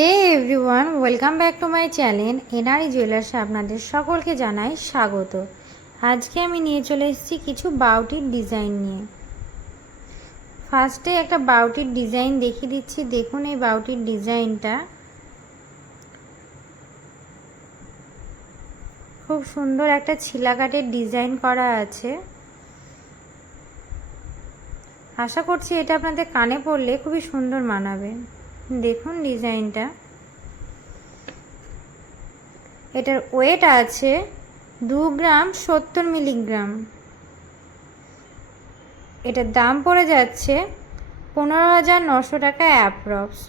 Hey everyone, welcome back to my channel NRE জুয়েলার্সে আপনাদের সকলকে জানাই স্বাগত। আজকে আমি নিয়ে চলে এসেছি কিছু বাউটির ডিজাইন নিয়ে। ফার্স্টে একটা বাউটির ডিজাইন দেখিয়ে দিচ্ছি। দেখুন এই বাউটির ডিজাইনটা খুব সুন্দর একটা ছিলাকাটের ডিজাইন করা আছে। আশা করছি এটা আপনাদের কানে পরলে খুবই সুন্দর মানাবে। দেখুন ডিজাইনটা, এটার ওয়েট আছে 2 গ্রাম 70 মিলিগ্রাম। এটার দাম পড়ে যাচ্ছে 15,900 টাকা অ্যাপ্রক্স।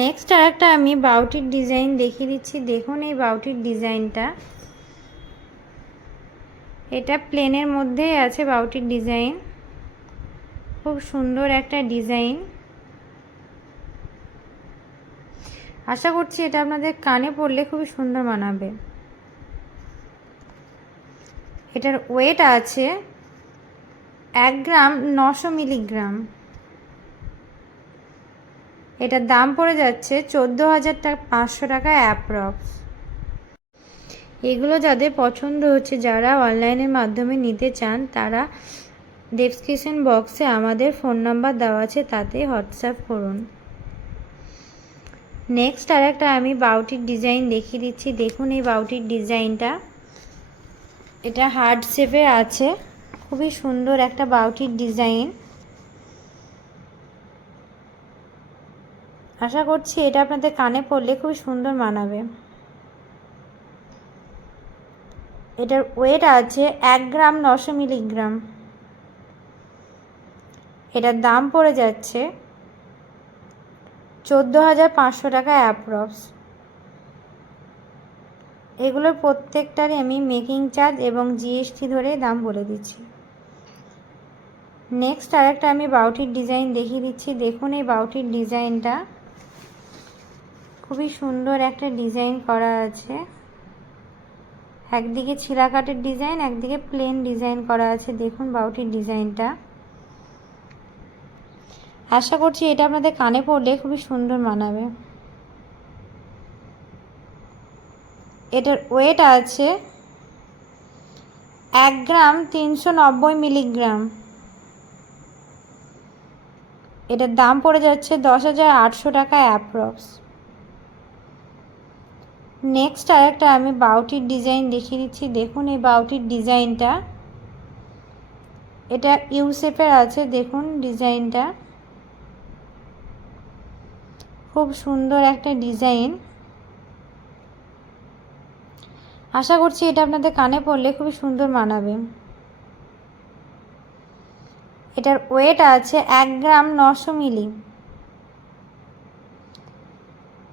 নেক্সট আরেকটা আমি বাউটির ডিজাইন দেখিয়ে দিচ্ছি। দেখুন এই বাউটির ডিজাইনটা, এটা প্লেনের মধ্যেই আছে বাউটির ডিজাইন। খুব সুন্দর একটা ডিজাইন। আশা করছি এটা আপনাদের কানে পরলে খুবই সুন্দর মানাবে। এটার ওয়েট আছে 1 গ্রাম 900 মিলিগ্রাম। এটার দাম পড়ে যাচ্ছে 14,500 টাকা অ্যাপ্রক্স। এগুলো যাদের পছন্দ হচ্ছে, যারা অনলাইনের মাধ্যমে নিতে চান, তারা ডেসক্রিপশন বক্সে আমাদের ফোন নাম্বার দেওয়া আছে, তাতে হোয়াটসঅ্যাপ করুন। নেক্সট আরেকটা আমি বাউটির ডিজাইন দেখিয়ে দিচ্ছি। দেখুন এই বাউটির ডিজাইনটা, এটা হার্ট শেপের আছে। খুবই সুন্দর একটা বাউটির ডিজাইন। আশা করছি এটা আপনাদের কানে পরলে খুবই সুন্দর মানাবে। এটার ওয়েট আছে 1 গ্রাম 900 মিলিগ্রাম। এটার দাম পড়ে যাচ্ছে 14,500 টাকা অ্যাপ্রক্স। এগুলোর প্রত্যেকটারই আমি মেকিং চার্জ এবং জিএসটি ধরে দাম বলে দিচ্ছি। নেক্সট আরেকটা আমি বাউটির ডিজাইন দেখিয়ে দিচ্ছি। দেখুন এই বাউটির ডিজাইনটা, খুবই সুন্দর একটা ডিজাইন করা আছে। একদিকে ছিলাকাটের ডিজাইন, একদিকে প্লেন ডিজাইন করা আছে। দেখুন বাউটির ডিজাইনটা। আশা করছি এটা আপনাদের কানে পরলে খুবই সুন্দর মানাবে। এটার ওয়েট আছে 1 গ্রাম 390 মিলিগ্রাম। এটার দাম পড়ে যাচ্ছে 10,800 টাকা অ্যাপ্রক্স। নেক্সট আরেকটা আমি বাউটির ডিজাইন দেখিয়ে দিচ্ছি। দেখুন এই বাউটির ডিজাইনটা, এটা ইউ শেপের আছে। দেখুন ডিজাইনটা, খুব সুন্দর একটা ডিজাইন। আশা করছি এটা আপনাদের কানে পরলে খুবই সুন্দর মানাবে। এটার ওয়েট আছে 1 গ্রাম 900 মিলি।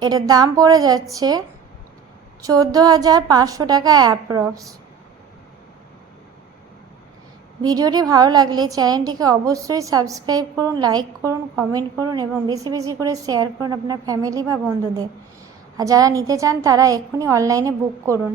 এটার দাম পড়ে যাচ্ছে 14,500 টাকা অ্যাপ্রক্স। ভিডিওটি ভালো লাগলে চ্যানেলটিকে অবশ্যই সাবস্ক্রাইব করুন, লাইক করুন, কমেন্ট করুন এবং বেশি বেশি করে শেয়ার করুন আপনার ফ্যামিলি বা বন্ধুদের। আর যারা নিতে চান তারা এক্ষুনি অনলাইনে বুক করুন।